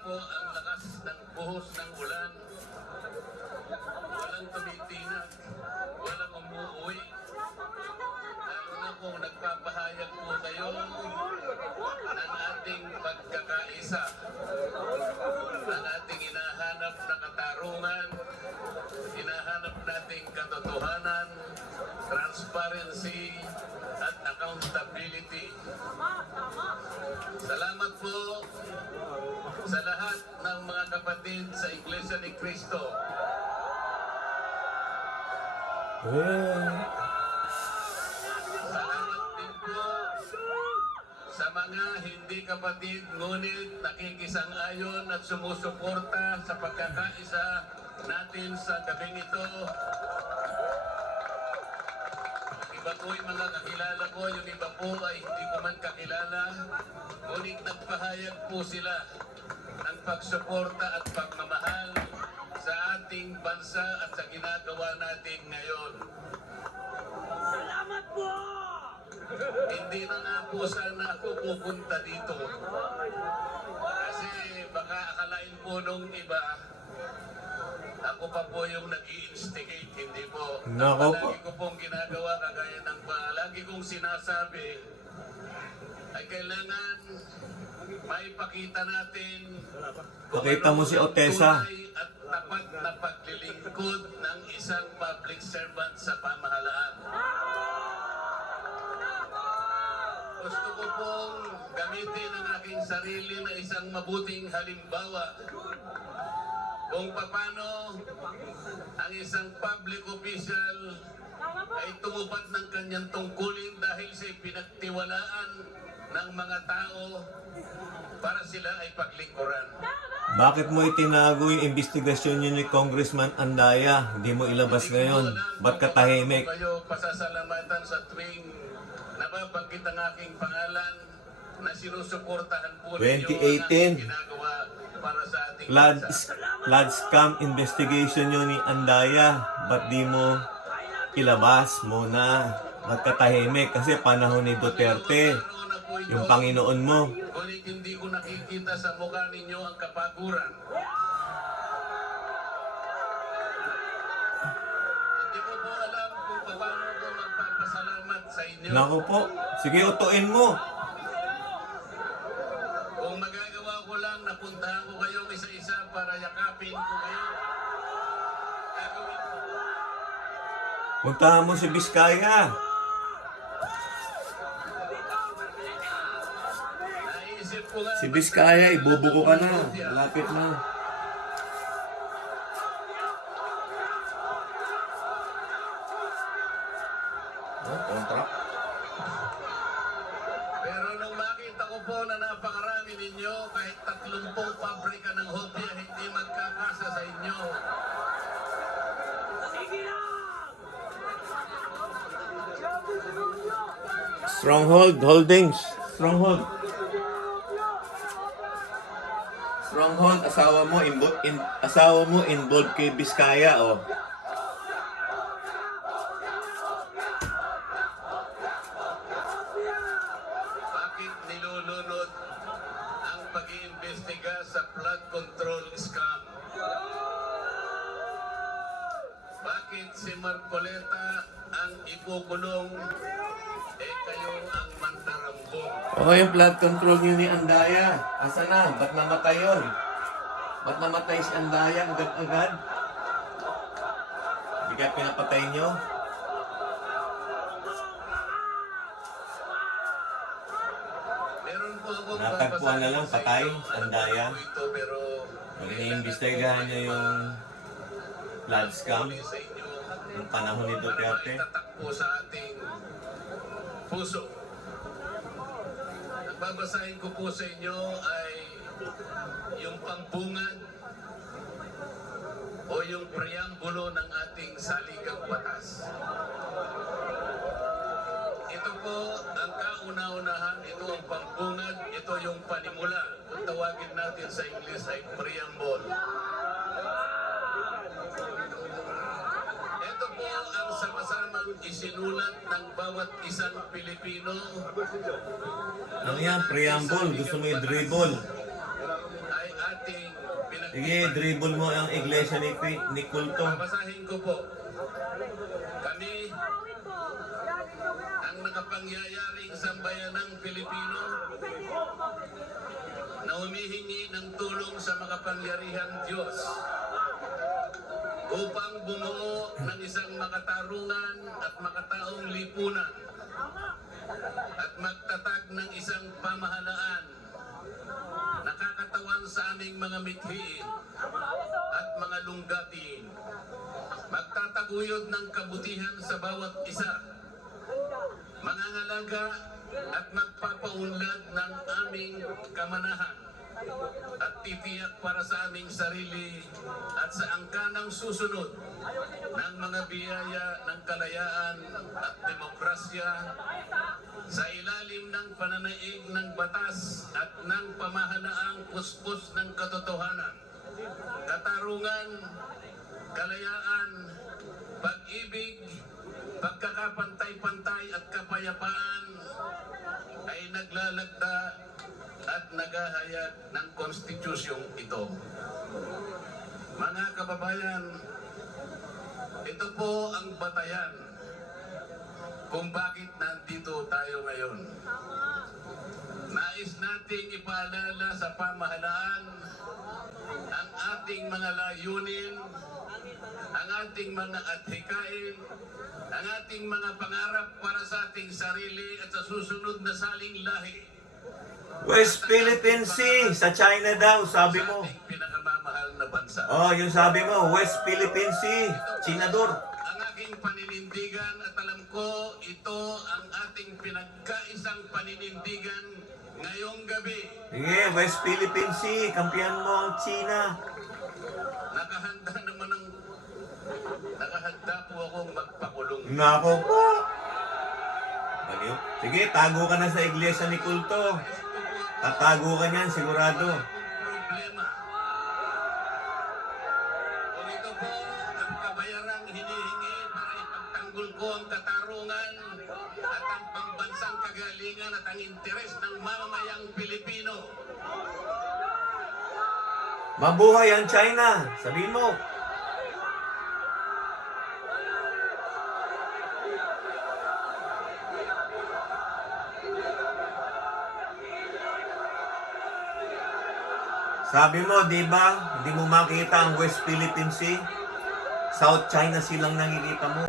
po ang lakas ng buhos ng ulan. Walang tumitinag, walang umuuwi. Lalo na kung nagpapahayag po kayo ng ating pagkakaisa, ang ating hinahanap na katarungan, hinahanap nating katotohanan, transparency, at accountability. Salamat po sa lahat ng mga kapatid sa Iglesia ni Cristo. Salamat din po sa mga hindi kapatid ngunit nakikisang-ayon at sumusuporta sa pagkakaisa natin sa gabing ito. Iba po yung mga kakilala ko, yung iba po ay hindi ko man kakilala, ngunit nagpahayag po sila ng pagsuporta at pagmamahal sa ating bansa at sa ginagawa natin ngayon. Salamat po! Hindi na nga po sana ako pupunta dito. Kasi baka akalain po nung iba, ako pa po yung nag-i-instigate, hindi po. Nako po. Palagi ko pong ginagawa, kagaya ng palagi kong sinasabi, ay kailangan maipakita natin Pakita mo si Otesa. tunay at tapat na paglilingkod ng isang public servant sa pamahalaan. Gusto ko pong gamitin ang aking sarili na isang mabuting halimbawa kung paano ang isang public official ay tumupad ng kanyang tungkulin dahil sa pinagtiwalaan ng mga tao para sila ay paglingkuran. Bakit mo itinago yung investigasyon yun ni Congressman Andaya? Hindi mo ilabas ngayon. Ba't ka tahimik? Hindi ko kayo pasasalamatan sa tuwing nababanggit ang aking pangalan na sinusuportahan po ninyo ang 2018. aking ginagawa para sa ating Flood scam investigation yun ni Andaya. Ba't di mo ilabas muna? Ba't ka tahimik? Kasi panahon ni Duterte, yung Panginoon mo. Ngunit hindi ko nakikita sa mukha ninyo ang kapaguran. Hindi ko po alam kung paano ko magpapasalamat sa inyo. Naku po, sige utuin mo. Kung magagawa ko lang, napuntahan ko kayong isa-isa para yakapin ko kayo. Gagawin ko. Puntahan mo si Vizcaya. Naisip ko nga, Si Vizcaya, ibubuko ka na. Malapit na. Oh, contract. pero nung makita ko po na napakarami ninyo, kahit 30 pabrika ng hopya hindi magkakasa sa inyo. Sige lang! Stronghold Holdings. Stronghold. Stronghold, asawa mo involved kay Vizcaya, oh. Bakit nilulunod ang pag-iimbestiga sa flood control scam? Bakit si Marcoleta ang ikukulong kayo ang mandarambong? Oh, yung flood control yun ni Andaya. Asa na? Ba't namatay yun? Ba't namatay si Andaya agad-agad? Hindi kaya pinapatay nyo? Meron po akong Natagpuan na lang, patay, Andaya. Ano po ito, pero Iniimbestigahan niya yung flood scam sa inyo ng panahon ni Duterte. tatakbo sa ating puso. Ang babasahin ko po sa inyo ay yung pambungad o yung preambulo ng ating saligang batas. Ito po ang kauna-unahan, ito ang pambungad, ito yung panimula. Kung tawagin natin sa English ay preamble. Ito po ang sama-samang isinulat ng bawat isang Pilipino. Ano yan? Preamble. Gusto mo i-dribble. Ay ating Sige, pinagtipan. dribble mo ang iglesia ni Kulto. Babasahin ko po. Kami, ang nakapangyayaring sambayanang Pilipino, na humihingi ng tulong sa makapangyarihang Diyos upang bumuo ng isang makatarungan at makataong lipunan at magtatag ng isang pamahalaan nakakatawan sa aming mga mithiin at mga lunggatiin, magtataguyod ng kabutihan sa bawat isa, mangangalaga at magpapaunlad ng aming kamanahan at titiyak para sa aming sarili at sa angkanang susunod ng mga biyaya ng kalayaan at demokrasya sa ilalim ng pananaig ng batas at ng pamahalaang puspos ng katotohanan, katarungan, kalayaan, pag-ibig, pagkakapantay-pantay at kapayapaan ay naglalagda at naghahayag ng konstitusyong ito. Mga kababayan, ito po ang batayan kung bakit nandito tayo ngayon. Nais nating ipaalala sa pamahalaan ang ating mga layunin, ang ating mga adhikain, ang ating mga pangarap para sa ating sarili at sa susunod na saling lahi. West Philippine Sea, sa China daw, sabi Sa mo. ating pinakamamahal na bansa. Oh, yung sabi mo, West Philippine Sea, Chinador. Ang aking paninindigan at alam ko ito ang ating pinagkaisang paninindigan ngayong gabi. Sige, West Philippine Sea, kampihan mo ang China. Nakahanda po akong magpakulong. Nako po. Baliw. Sige, tago ka na sa iglesia ni Kulto. Tatago ka niyan, sigurado. Problema. Kung ito po ang kabayarang hinihingi para ipagtanggol ko ang katarungan at ang pambansang kagalingan at ang interes ng mamamayang Pilipino. Mabuhay ang China, sabihin mo. Sabi mo, di ba? Hindi mo makita ang West Philippine Sea. South China silang nakikita mo.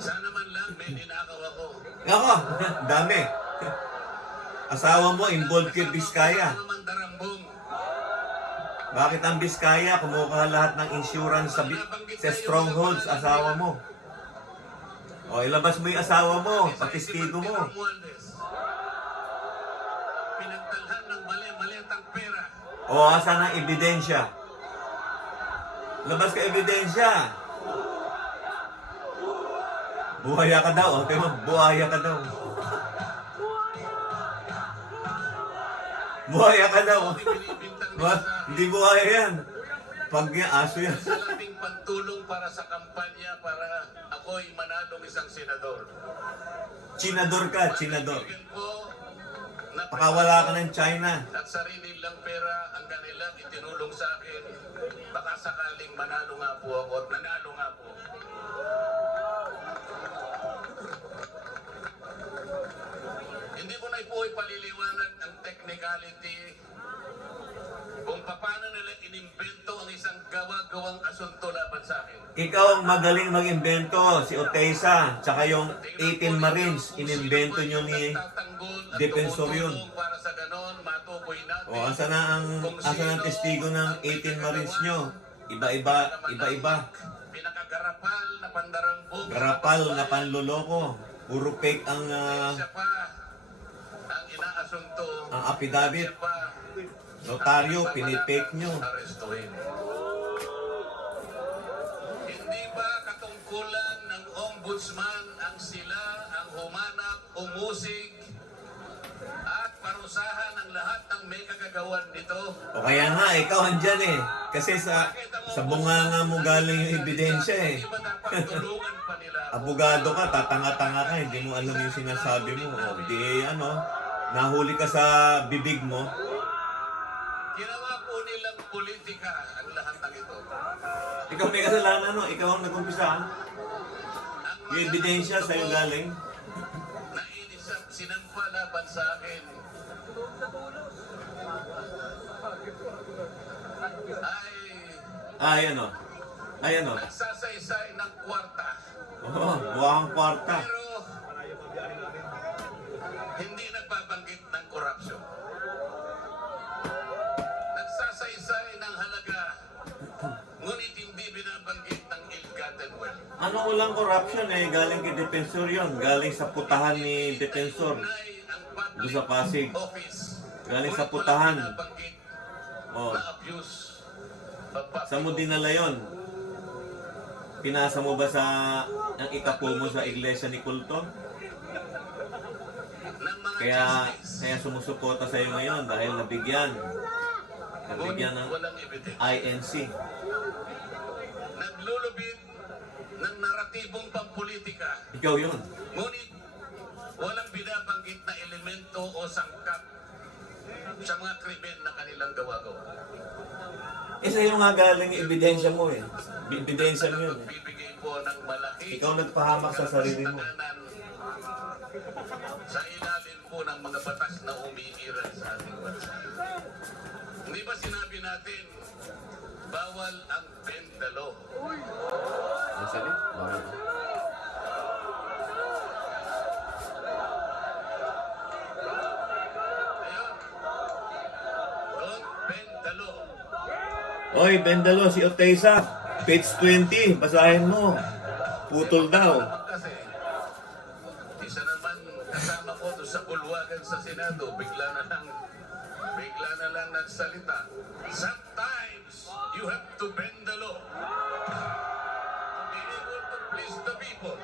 Sana man lang may ninakaw ako. Ako, dami. Asawa mo, involved kay Biskaya. Ano man darambong. Bakit ang Biskaya? Kumukuha lahat ng insurance sa strongholds, asawa mo. O, ilabas mo yung asawa mo, patistigo mo. Pinagtalhan ng mali-malitang pera. O, asan ang ebidensya? Labas ka ebidensya. Buhaya ka daw. Okay mo, buhaya ka daw. Buhaya ka daw. Hindi buhaya yan. Pag yan, aso yan. Sa labing pantulong para sa kampanya para ako'y manalong isang senador. Chinador ka, chinador. Kaibigan ko na Pakawala ka ng China. at sarili lang pera ang kanilang itinulong sa akin. Baka sakaling manalo nga po ako at nanalo nga po. Hindi ko na po ipaliliwanag ang technicality kung paano nila inimbento ang isang gawa-gawang asunto laban sa akin. Ikaw ang magaling mag-imbento, si Otesa, tsaka yung 18 Marines, inimbento nyo ni Defensor yun. Para sa ganon, matukoy natin. O, asa na ang testigo ng 18 Marines nyo? Iba-iba. Pinakagarapal na pandarambong. Garapal na panloloko. Puro fake ang Siya pa ang inaasunto. affidavit. Siya pa Notaryo, pinipake nyo. arestuhin. Hindi ba katungkulan ng ombudsman ang sila ang humanap, umusig at parusahan parusahan ang lahat ng may kagagawan nito. O kaya nga, ikaw andyan eh. Kasi sa bunganga mo galing yung ebidensya eh. Hindi ba dapat tulungan pa nila ako? Abogado ka, tatanga-tanga ka, hindi mo alam yung sinasabi mo. O di ano, nahuli ka sa bibig mo. Ginawa po nilang politika ang lahat ng ito. Ikaw may kasalanan, no? Ikaw ang nag-umpisa. Ang Yung ebidensya sa'yo galing. nainis at sinampa laban sa akin ay Ay, ano? Ay, ano? nagsasaysay ng kwarta. Oo, buwakang kwarta. Pero hindi nagbabanggit ng korupsyon. Nagsasaysay ng halaga, ngunit hindi binabanggit ng ill-gotten wealth. Ano walang corruption eh? Galing kay Defensor yun. Galing sa putahan ni Defensor. Iugnay ang public Doon sa Pasig. office. Galing sa Ngunit putahan. walang binabanggit Oh. na abuse of public Saan mo dinala yun? Pinasa mo ba sa ang ikapo mo sa iglesia ni Kulto? ng mga Kaya justice. sumusuporta sa iyo ngayon dahil nabigyan Ngunit ng walang evidence. INC. Naglulubid ng naratibong pampolitika. Ikaw yun. Ngunit walang binabanggit na elemento o sangkap sa mga krimen na kanilang gawa-gawa. Eh sa'yo nga galing yung ebidensya mo eh. Ebidensya mo yun eh. Nagbibigay po ng malaki Ikaw nagpahamak sa sarili mo. kapansanan sa ilalim po ng mga batas na umiiral sa ating bansa. Hindi ba sinabi natin, bawal ang bendalo? Ang sabi? Bawal. Ayun. Don't bend the law. Oy, Bendalo, si Otesa. Page 20, basahin mo. Putol daw. Naman kasi, isa naman kasama ko doon sa bulwagan sa Senado, bigla na lang nagsalita. Sometimes, you have to bend the law to be able to please the people.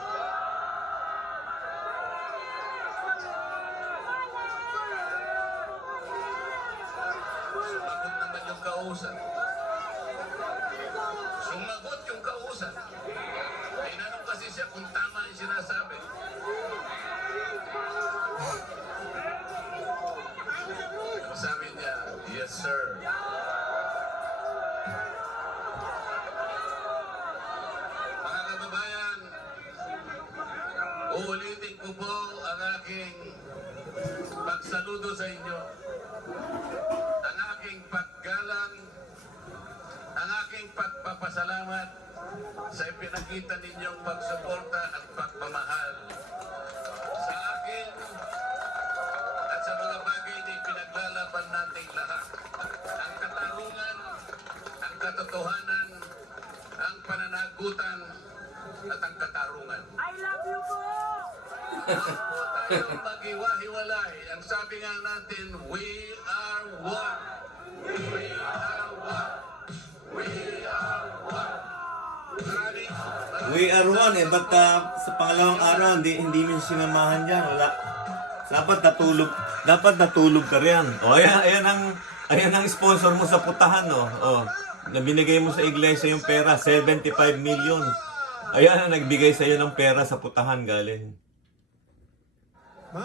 Sumagot naman yung kausap. Sumagot yung kausap. Tinanong kasi siya kung tama yung sinasabi. Sabi niya, yes sir. Mga kababayan, uulitin ko po ang aking pagsaludo sa inyo. Ang aking paggalang, ang aking pagpapasalamat sa ipinakita ninyong pagsuporta at pagmamahal sa akin at sa mga bagay na ipinaglalaban nating lahat. Ang katarungan, ang katotohanan, ang pananagutan, at ang katarungan. I love you po! Huwag po tayong maghiwa-hiwalay. Ang sabi nga natin, we are one. We are one. We are one. Maraming We are one eh, ba't sa pangalawang araw hindi mo sinamahan dyan? Wala. Dapat natulog ka riyan. O ayan ang sponsor mo sa putahan no. O, na binigay mo sa iglesia yung pera, 75 million. Ayan ang nagbigay sa iyo ng pera sa putahan galing.